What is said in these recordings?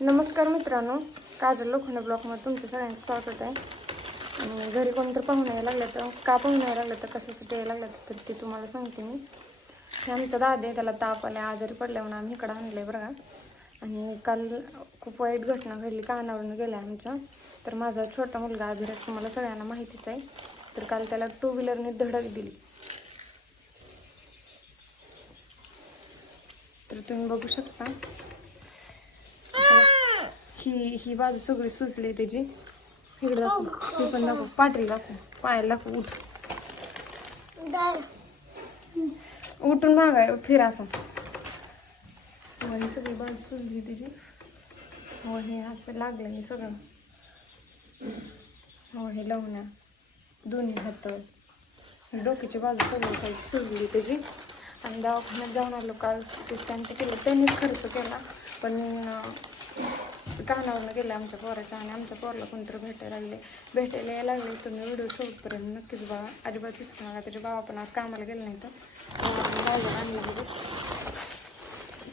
नमस्कार मित्रांनो, काजल लोखंडे ब्लॉगमध्ये तुमचं सगळ्यांचं स्वागत आहे. आणि घरी कोणतं पाहुणे यायला लागलं तर का पाहुणे यायला लागलं तर कशासाठी यायला लागलं तर ते तुम्हाला सांगते मी. हे आमचा दादा आहे, त्याला ताप आला, आजारी पडल्या म्हणून आम्ही इकडं आणलं आहे बरं का. आणि काल खूप वाईट घटना घडली, कानावरून गेल्या आमच्या. तर माझा छोटा मुलगा आजारी असतो, मला सगळ्यांना माहितीच आहे. तर काल त्याला 2 व्हीलरने धडक दिली. तर तुम्ही बघू शकता, ही बाजू सगळी सुजली त्याची. इकडे दाखव, ही पण दाखव, पाठीला दाखव, पायाला दाखव. उठून मागाय फिर असं. ही सगळी बाजू सुजली त्याची. हो, हे असं लागलं हे सगळं. हो, हे लावण्या दोन्ही हात, डोक्याची बाजू सगळी साईड सुजली त्याची. आणि दवाखान्यात जाऊन आलो काल, ते स्कॅन ते केलं, त्यांनीच खर्च केला. पण कानावरनं गेलं आमच्या पोराच्या. आणि आमच्या पोराला कोणतरी भेटायला यायला लागले. तुम्ही व्हिडिओ शेवटपर्यंत नक्कीच बघा, अजिबात विसरू नका. त्याचे बाबा पण आज कामाला गेले नाही तर बाजार आणला बघ,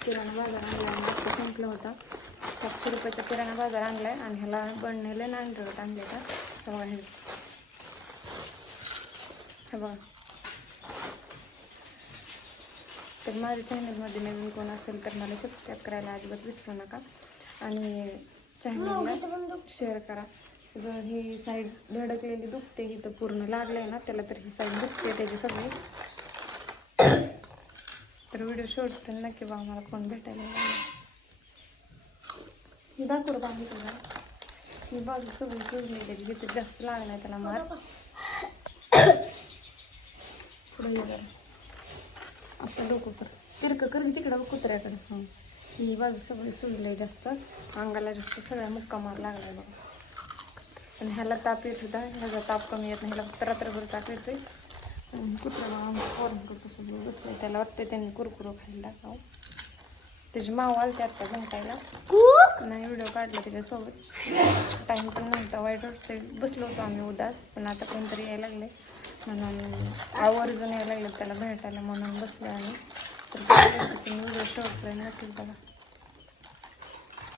किराणा बाजार आणला आणि जास्त संपला होता. 700 रुपयाचा किराणा बाजार आणलाय. आणि ह्याला बनलेलं 900 आणले का तेव्हा हे बघा. तर माझ्या चॅनलमध्ये नवीन कोण असेल तर मला सबस्क्राईब करायला अजिबात विसरू नका. आणि चॅनलला शेअर करा. जर ही साईड धडकलेली दुखते, ही तर पूर्ण लागलंय ना त्याला, तर ही साईड दुखते त्याची सगळी. तर व्हिडिओ शेवटपर्यंत नक्की बघा, मला कोण भेटायला ही दाखवू बाहेर तुला. ही बाजू सगळी सुजली त्याची, जिथे जास्त लागलाय त्याला मार. पुढे ये असं डोकं कर, तिरकं कर तिकडं कुत्र्याकडे. हां, ही बाजू सगळी सुजली जास्त, अंगाला जास्त सगळ्या मुक्का मार लागला बघा. आणि ह्याला ताप येत होता, ह्याचा ताप कमी येत नाही, ह्याला फक्त रात्रभर ताप येतोय. कुत्र्याला पोरांकडे सगळं बसलं, त्याला वाटतं त्यांनी कुरकुरो खायला टाकावं. त्याची माव आलते आत्ता झंकायला, नाही व्हिडिओ काढला त्याच्यासोबत, टाईम पण नव्हता. वाईट वाटतंय, बसलो होतो आम्ही उदास. पण आता कोणतरी यायला लागले म्हणून आवर्जून यायला लागले त्याला भेटायला म्हणून बसलो आम्ही. तर व्हिडिओ शेवटपर्यंत नक्कीच बघा.